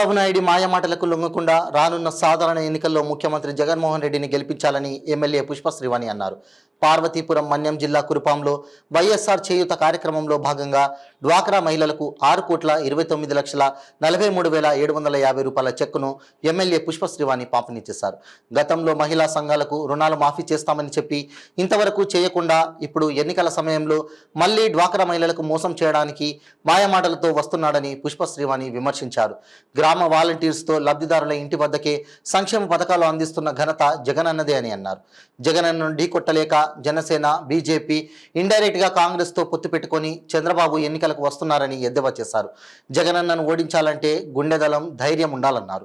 చంద్రబాబు నాయుడు మాయమాటలకు లొంగకుండా రానున్న సాధారణ ఎన్నికల్లో ముఖ్యమంత్రి జగన్మోహన్ రెడ్డిని గెలిపించాలని ఎమ్మెల్యే పుష్ప శ్రీవాణి అన్నారు. పార్వతీపురం మన్యం జిల్లా కురుపాంలో వైఎస్ఆర్ చేయూత కార్యక్రమంలో భాగంగా డ్వాక్రా మహిళలకు 6,29,43,750 రూపాయల చెక్కును ఎమ్మెల్యే పుష్ప శ్రీవాణి పంపిణీ చేశారు. గతంలో మహిళా సంఘాలకు రుణాలు మాఫీ చేస్తామని చెప్పి ఇంతవరకు చేయకుండా ఇప్పుడు ఎన్నికల సమయంలో మళ్లీ డ్వాక్రా మహిళలకు మోసం చేయడానికి మాయమాటలతో వస్తున్నాడని పుష్ప శ్రీవాణి విమర్శించారు. గ్రామ వాలంటీర్స్తో లబ్ధిదారుల ఇంటి వద్దకే సంక్షేమ పథకాలు అందిస్తున్న ఘనత జగనన్నదే అని అన్నారు. జగనన్నను ఢీకొట్టలేక జనసేన, బీజేపీ ఇండైరెక్ట్ గా కాంగ్రెస్ తో పొత్తు పెట్టుకొని చంద్రబాబు ఎన్నికలకు వస్తున్నారని ఎద్దేవా చేశారు. జగనన్నను ఓడించాలంటే గుండెదలం, ధైర్యం ఉండాలన్నారు.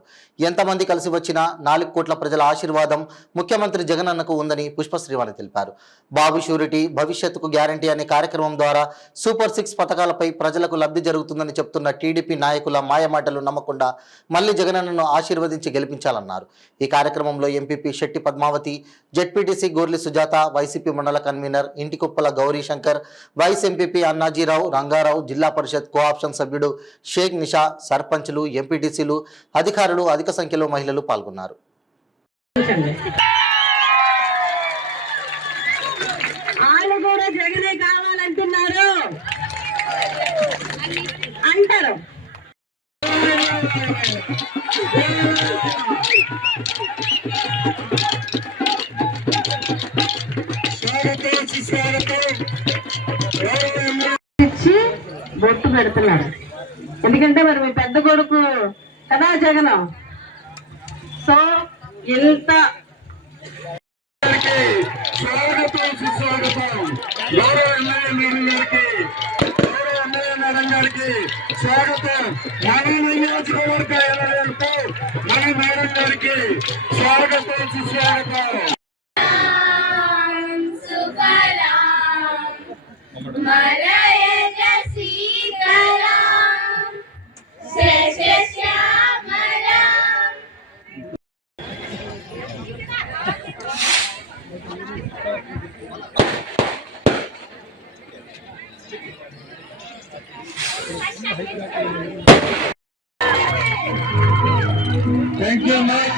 ఎంతమంది కలిసి వచ్చినా 4 కోట్ల ప్రజల ఆశీర్వాదం ముఖ్యమంత్రి జగనన్నకు ఉందని పుష్ప శ్రీవాణి తెలిపారు. బాబు షూరిటీ, భవిష్యత్తుకు గ్యారంటీ అనే కార్యక్రమం ద్వారా సూపర్ 6 పథకాలపై ప్రజలకు లబ్ధి జరుగుతుందని చెప్తున్న టీడీపీ నాయకుల మాయమాటలు నమ్మకుండా మళ్లీ జగనన్నను ఆశీర్వదించి గెలిపించాలన్నారు. ఈ కార్యక్రమంలో MPP Shetti Padmavathi, ZPTC Gorli Sujatha, YCP mandal convener Intikuppala Gaurishankar, vice MPP Annajirao, Rangarao, Zilla Parishad cooption సభ్యుడు షేక్ నిషా, సర్పంచులు, ఎంపీటీసీలు, అధికారులు, అధిక సంఖ్యలో మహిళలు పాల్గొన్నారు. బొట్టు పెడుతున్నాడు. ఎందుకంటే మరి మీ పెద్ద కొడుకు కదా జగన్. సో ఇంత స్వాగతం మన నియోజకవర్గ ఎమ్మెల్యేలకు మన మేడం గారికి స్వాగతం, సుస్వాగతం. Thank you, Mike.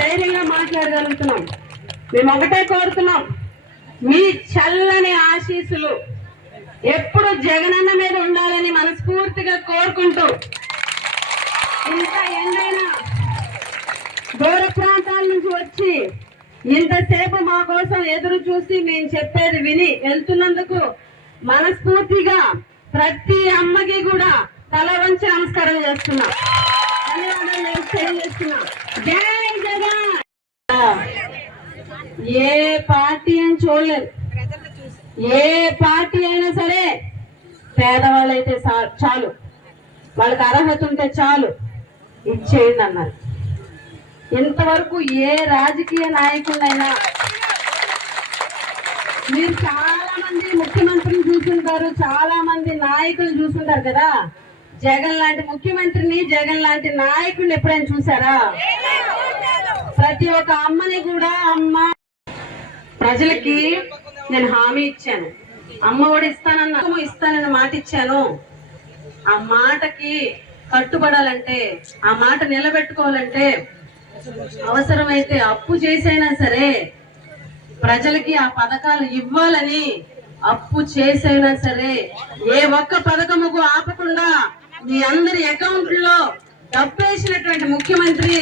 ధైర్యంగా మాట్లాడగలుగుతున్నాం. మేము ఒకటే కోరుతున్నాం, మీ చల్లని ఆశీస్సులు ఎప్పుడు జగనన్న మీద ఉండాలని మనస్ఫూర్తిగా కోరుకుంటూ, ఇంకా ఎండైనా దూర ప్రాంతాల నుంచి వచ్చి ఇంతసేపు మా కోసం ఎదురు చూసి మేము చెప్పేది విని వెళ్తున్నందుకు మనస్ఫూర్తిగా ప్రతి అమ్మకి కూడా తల వంచి నమస్కారం చేస్తున్నా, ధన్యవాదాలు తెలియజేస్తున్నా. జై జగన్. ఏ పార్టీ అని చూడలేదు, ఏ పార్టీ అయినా సరే పేదవాళ్ళైతే చాలు, వాళ్ళకి అర్హత ఉంటే చాలు ఇచ్చేయండి అన్నారు. ఇంతవరకు ఏ రాజకీయ నాయకుడైనా మీరు చాలా మంది ముఖ్యమంత్రిని చూసుంటారు, చాలా మంది నాయకులు చూసుంటారు కదా. జగన్ లాంటి ముఖ్యమంత్రిని, జగన్ లాంటి నాయకుడిని ఎప్పుడైనా చూసారా? ప్రతి ఒక్క అమ్మని కూడా, అమ్మ ప్రజలకి నేను హామీ ఇచ్చాను, అమ్మ కూడా ఇస్తానని మాట ఇచ్చాను. ఆ మాటకి కట్టుబడాలంటే, ఆ మాట నిలబెట్టుకోవాలంటే అవసరమైతే అప్పు చేసైనా సరే ప్రజలకి ఆ పథకాలు ఇవ్వాలని అప్పు చేసైనా సరే ఏ ఒక్క పథకముకు ఆపకుండా మీ అందరి అకౌంట్ లో డబ్బేసినటువంటి ముఖ్యమంత్రి